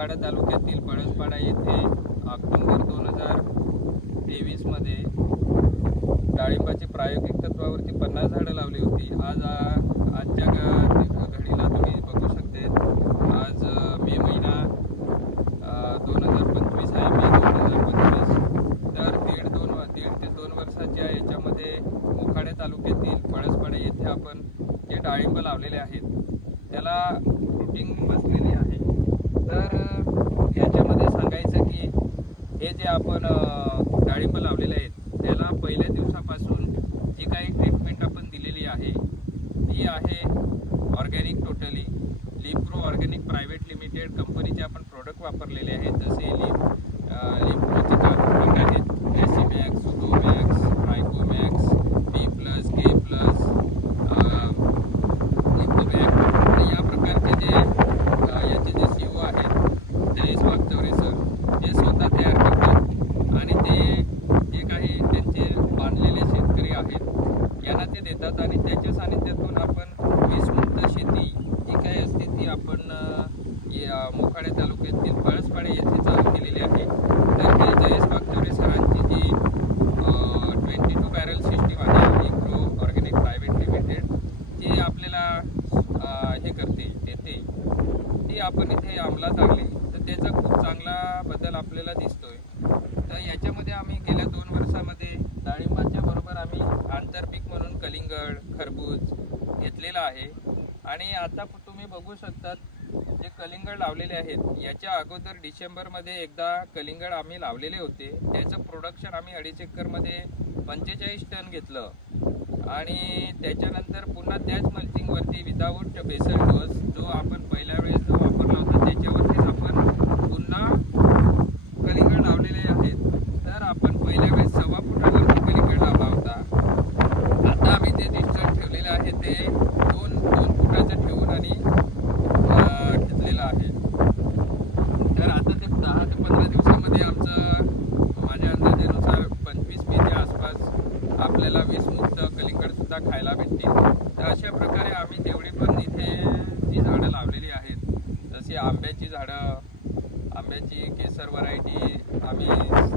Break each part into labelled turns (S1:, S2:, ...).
S1: मोखाडा तालुक्यातील पळसपाडा येथे ऑक्टोबर दोन हजार तेवीसमध्ये डाळिंबाची प्रायोगिक तत्वावरती पन्नास झाडं लावली होती. आज आजच्या ग- घडीला तुम्ही बघू शकते आज अ, मे महिना दोन हजार पंचवीस आहे मे दोन हजार पंचवीस तर दीड दोन व- दीड ते दोन वर्षाच्या याच्यामध्ये मोखाडे तालुक्यातील पळसपाडा येथे आपण जे डाळिंब लावलेले आहेत त्याला फ्रुटिंग बसलेली आहे तर अ, याच्यामध्ये सांगायचं की हे जे आपण डाळिंब लावलेले आहेत त्याला पहिल्या दिवसापासून जी काही ट्रीटमेंट आपण दिलेली आहे ती आहे ऑर्गॅनिक टोटली लिप्रो ऑर्गॅनिक प्रायव्हेट लिमिटेड कंपनीचे आपण प्रोडक्ट वापरलेले आहेत जसे लिप लिप्रोचे चार प्रोडक्ट आहेत एसिमॅक्स सुडोमॅक्स ट्रायकोमॅक्स बी प्लस के प्लस लिप्रोमॅक तर या प्रकारचे जे अ, याचे जे सी ओ आहेत जयेश वागचौरे सर हे स्वतः तयार करतात आणि ते जे काही त्यांचे बांधलेले शेतकरी आहेत यांना ते देतात आणि त्याच्या सानिध्यातून आपण वीसमुक्त शेती जी काही असते ती आपण अ, या मोखाडे तालुक्यातील पळसपाडे येथे चालू केलेली आहे. तर हे जयेश वागचौरे सरांची G twenty two barrel system आहे इग्रो ऑर्गॅनिक प्रायव्हेट लिमिटेड ती आपल्याला हे करते देते. ती आपण इथे अंमलात आणली. तर त्याचा खूप चांगला बदल आपल्याला दिसतोय. तर याच्यामध्ये आम्ही गेल्या दोन वर्षामध्ये डाळिंबाच्या बरोबर आम्ही आंतरपीक म्हणून कलिंगड खरबूज घेतलेला आहे. आणि आता तुम्ही बघू शकतात जे कलिंगड लावलेले आहेत याच्या अगोदर डिसेंबरमध्ये एकदा कलिंगड आम्ही लावलेले होते. त्याचं प्रोडक्शन आम्ही अडीच एकरमध्ये पंचेचाळीस टन घेतलं. आणि त्याच्यानंतर पुन्हा त्याच मल्चिंगवरती विदाऊट बेसल डोस जो आपण पहिल्या वेळेस जो वापरला होता त्याच्यावरतीच आपण पुन्हा कलिंगड लावलेले आहेत तर आपण पहिल्या वेळेस सव्वा फुटावरती कलिंगड लावला होता आता आम्ही ते डिस्टन्स ठेवलेलं आहे ते दोन दोन फुटाचं ठेवून आणि अं, घेतलेलं आहे तर आता ते दहा ते पंधरा दिवसामध्ये आमचं माझ्या अंदाजेनुसार पंचवीस मेच्या आसपास आपल्याला वीस मुक्त खायला भेटतील. तर अशा प्रकारे आम्ही जेवढी पण इथे जी झाडं लावलेली आहेत जशी आंब्याची झाडं आंब्याची केसर व्हरायटी आम्ही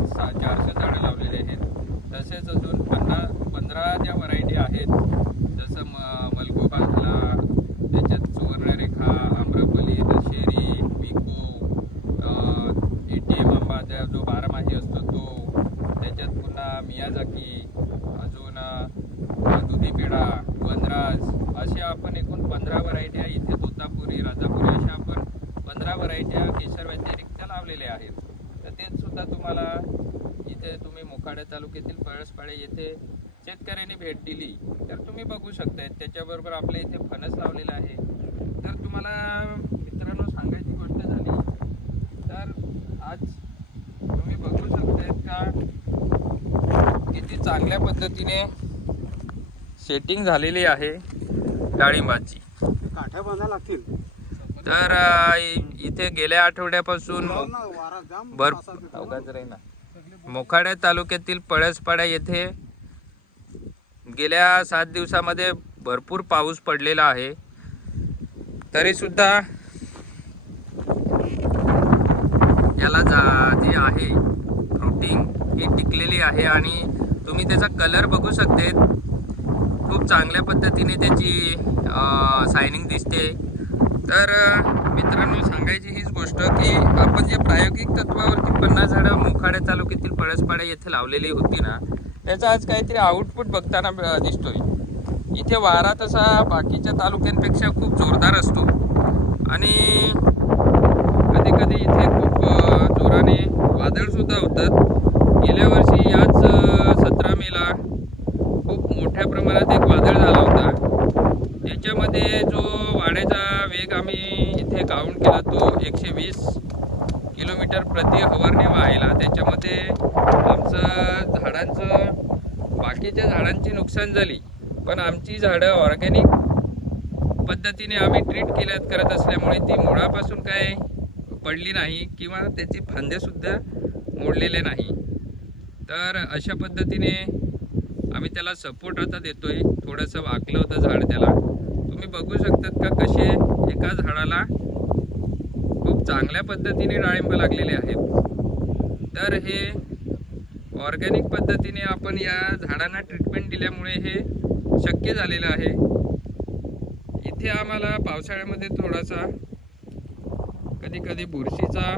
S1: सा चारशे झाडं लावलेली आहेत. तसेच अजून पन्नास पंधरा ज्या व्हरायटी आहेत जसं म मलगोबा झाला त्याच्यात सुवर्णरेखा आम्रपली दशेरी पिको ए टी एम आंबा त्या जो बारामाही असतो तो त्याच्यात पुन्हा मियाजाकी अजून अ, दुधी पेढा वनराज असे आपण एकूण पंधरा व्हरायट्या इथे तोतापुरी राजापुरी अशा आपण त्या केशर व्यतिरिक्त लावलेल्या आहेत. तर ते सुद्धा तुम्हाला इथे तुम्ही मोखाड्या तालुक्यातील पळसपाळे येथे शेतकऱ्यांनी भेट दिली. तर तुम्ही बघू शकताय त्याच्याबरोबर आपल्या इथे फणस लावलेला आहे. तर तुम्हाला मित्रांनो सांगायची गोष्ट झाली. तर आज तुम्ही बघू शकतायत का? किती चांगल्या पद्धतीने सेटिंग झालेली आहे डाळिंबाची.
S2: काठ्या बांधा लागतील.
S1: तर इथे गेल्या आठवड्यापासून
S2: ना, वारा जाम
S1: भर
S2: असा देतो.
S1: अवघाच राहीना. मोखाड्या तालुक्यातील पळसपाडा येथे गेल्या सात दिवसामध्ये भरपूर पाऊस पडलेला आहे तरी सुद्धा याला जा जी आहे फ्रुटिंग ही टिकलेली आहे आणि तुम्ही त्याचा कलर बघू शकते खूप चांगल्या पद्धतीने त्याची सायनिंग दिसते तर मित्रांनो सांगायची हीच गोष्ट की आपण जे प्रायोगिक तत्वावरती पन्नास झाडं मोखाड्या तालुक्यातील पळसपाड्या येथे लावलेली होती ना त्याचा आज काहीतरी आउटपुट बघताना दिसतोय. इथे वारा तसा बाकीच्या तालुक्यांपेक्षा खूप जोरदार असतो. आणि कधी कधी इथे खूप जोराने वादळसुद्धा होतात. गेल्या वर्षी याच सतरा मेला खूप मोठ्या प्रमाणात एक वादळ झाला होता त्याच्यामध्ये जो वाड्याचा वेग आम्ही इथे काउंट केला तो एकशे वीस किलोमीटर प्रति हवरने व्हायला त्याच्यामध्ये आमचं झाडांचं बाकीच्या झाडांची नुकसान झाली. पण आमची झाडं ऑर्गॅनिक पद्धतीने आम्ही ट्रीट केल्यात करत असल्यामुळे ती मुळापासून काय पडली नाही किंवा त्याचे फांदेसुद्धा मोडलेले नाही. तर अशा पद्धतीने आम्ही त्याला सपोर्ट आता आहे थोडंसं वाकलं होतं झाड त्याला. तुम्ही बघू शकतात का कसे एका झाडाला खूप चांगल्या पद्धतीने डाळिंब लागलेले आहेत. तर हे ऑर्गॅनिक पद्धतीने आपण या झाडांना ट्रीटमेंट दिल्यामुळे हे शक्य झालेलं आहे. इथे आम्हाला पावसाळ्यामध्ये थोडासा कधी कधी बुरशीचा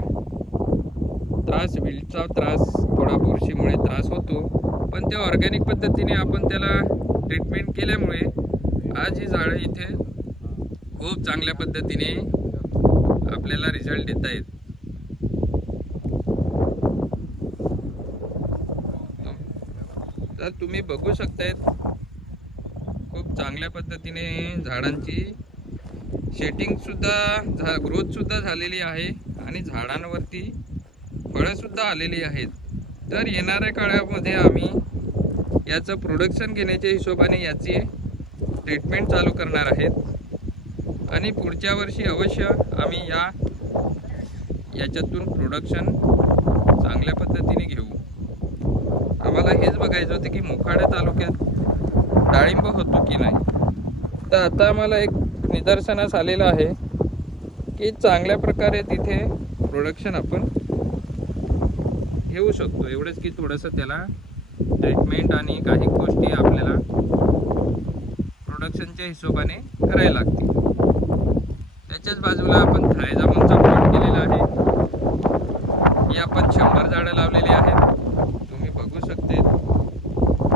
S1: त्रास विलचा त्रास थोडा बुरशीमुळे त्रास होतो. पण ते ऑर्गॅनिक पद्धतीने आपण त्याला ट्रीटमेंट केल्यामुळे आज ही झाडं इथे खूप चांगल्या पद्धतीने आपल्याला रिझल्ट देता येत. तर तुम्ही बघू शकतायत खूप चांगल्या पद्धतीने झाडांची शेटिंग सुद्धा झा ग्रोथ सुद्धा झालेली आहे आणि झाडांवरती फळं सुद्धा आलेली आहेत. तर येणाऱ्या काळामध्ये आम्ही याचं प्रोडक्शन घेण्याच्या हिशोबाने याची ट्रीटमेंट चालू करणार आहेत. आणि पुढच्या वर्षी अवश्य आम्ही या याच्यातून प्रोडक्शन चांगल्या पद्धतीने घेऊ. आम्हाला हेच बघायचं होतं की मोखाडा तालुक्यात डाळिंब होतो की नाही? तर आता आम्हाला एक निदर्शनास आलेलं आहे की चांगल्या प्रकारे तिथे प्रोडक्शन आपण घेऊ शकतो. एवढंच की थोडंसं त्याला ट्रीटमेंट आणि काही गोष्टी आपल्याला प्रोडक्शनच्या हिशोबाने करायला लागतील. त्याच्याच बाजूला आपण थायजामचा प्लॉट केलेला आहे. ही आपण शंभर झाडं लावलेली आहेत. तुम्ही बघू शकते.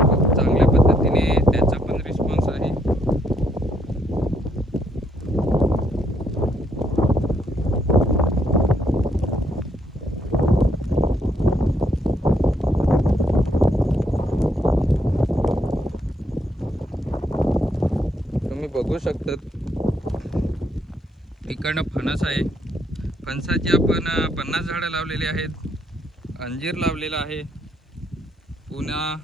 S1: खूप चांगल्या पद्धतीने त्याचा पण रिस्पॉन्स आहे. तुम्ही बघू शकतात. इकडनं फणस आहे. फणसाची आपण पन्नास झाडं लावलेली आहेत. अंजीर लावलेला आहे. पुन्हा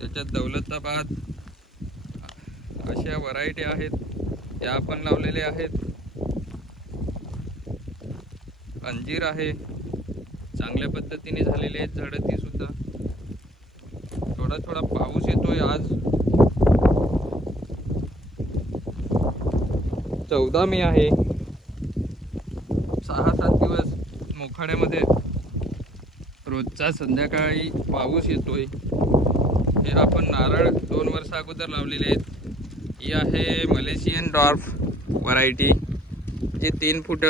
S1: त्याच्यात दौलताबाद. अशा व्हरायटी आहेत. त्या आपण लावलेल्या आहेत. अंजीर आहे. चांगल्या पद्धतीने झालेली आहेत झाडं ती सुद्धा. थोडा थोडा पाऊस येतोय आज. चौदा मे आहे सहा सात दिवस मोखाड्यामध्ये. रोजचा संध्याकाळी पाऊस येतोय. हे आपण नारळ दोन वर्ष अगोदर लावलेले आहेत. ही आहे मलेशियन डॉर्फ व्हरायटी. जी तीन फूट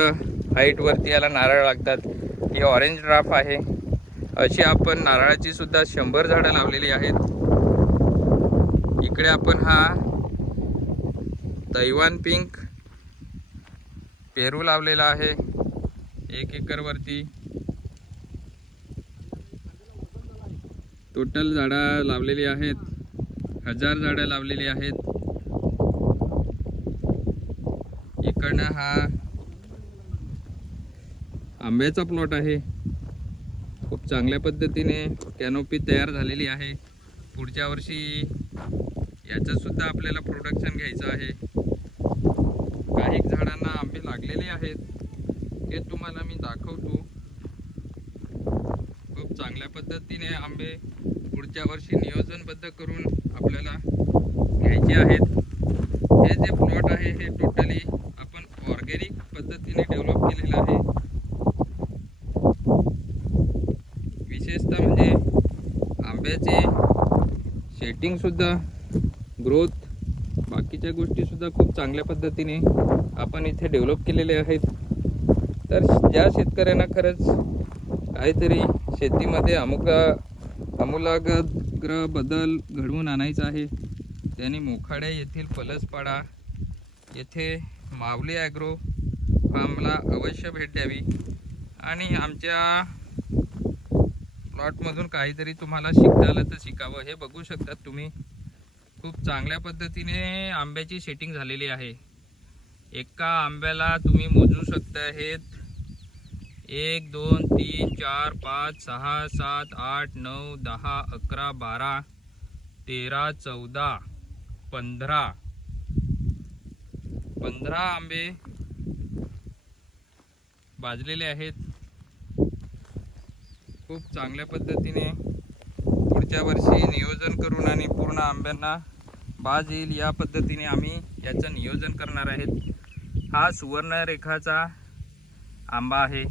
S1: हाईटवरती याला नारळ लागतात. ही ऑरेंज ड्राफ आहे. अशी आपण नारळाची सुद्धा शंभर झाडं लावलेली आहेत. इकडे आपण हा तैवान पिंक पेरू लावलेला आहे. एक एकरवरती टोटल झाडं लावलेली आहेत. हजार झाडं लावलेली आहेत. इकडनं हा आंब्याचा प्लॉट आहे. खूप चांगल्या पद्धतीने कॅनोपी तयार झालेली आहे. पुढच्या वर्षी याचं सुद्धा आपल्याला प्रोडक्शन घ्यायचं आहे. काही झाडांना आंबे लागलेले आहेत. ते तुम्हाला मी दाखवतो. खूप चांगल्या पद्धतीने आंबे पुढच्या वर्षी नियोजनबद्ध करून आपल्याला घ्यायचे आहेत. हे जे प्लॉट आहे हे टोटली आपण ऑर्गॅनिक पद्धतीने डेव्हलप केलेलं आहे. विशेषतः म्हणजे आंब्याचे शेटिंगसुद्धा ग्रोथ बाकीच्या गोष्टीसुद्धा खूप चांगल्या पद्धतीने आपण इथे डेव्हलप केलेले आहेत. तर ज्या शेतकऱ्यांना खरंच काहीतरी शेतीमध्ये अमुका अमूलाग्र बदल घडवून आणायचा आहे त्यांनी मोखाड्या येथील पलसपाडा येथे मावली ॲग्रो फार्मला अवश्य भेट द्यावी. आणि आमच्या प्लॉटमधून काहीतरी तुम्हाला शिकता आलं तर शिकावं. हे बघू शकतात तुम्ही. खूप चांगल्या पद्धतीने आंब्याची सेटिंग झालेली आहे. एका आंब्याला तुम्ही मोजू शकता. हे एक दोन तीन चार पाच सहा सात आठ नऊ दहा अकरा बारा तेरा चौदा पंधरा. पंधरा आंबे भाजलेले आहेत. खूप चांगल्या पद्धतीने पुढच्या वर्षी नियोजन करून आणि पूर्ण आंब्यांना बाज येईल या पद्धतीने आम्ही याचं नियोजन करणार आहेत. हा सुवर्णरेखाचा आंबा आहे.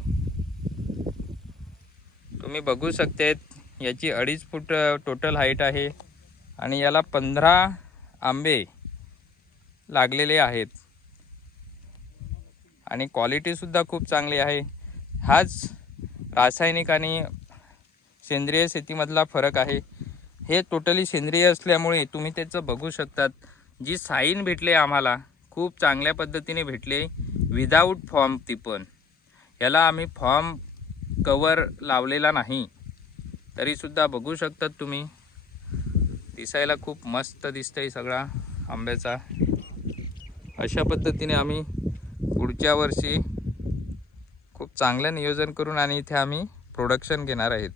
S1: तुम्ही बघू शकतेत याची अडीच फूट टोटल हाईट आहे. आणि याला पंधरा आंबे लागलेले आहेत. आणि क्वालिटीसुद्धा खूप चांगली आहे. हाच रासायनिक आणि सेंद्रिय शेतीमधला फरक आहे. हे टोटली सेंद्रिय असल्यामुळे तुम्ही त्याचं बघू शकतात. जी साईन भेटले आम्हाला खूप चांगल्या पद्धतीने भेटले. विदाऊट फॉर्म ती पण. याला आम्ही फॉर्म कवर लावलेला नाही तरीसुद्धा बघू शकतात तुम्ही. दिसायला खूप मस्त दिसतंय सगळा आंब्याचा. अशा पद्धतीने आम्ही पुढच्या वर्षी खूप चांगलं नियोजन करून आणि इथे आम्ही प्रोडक्शन घेणार आहेत.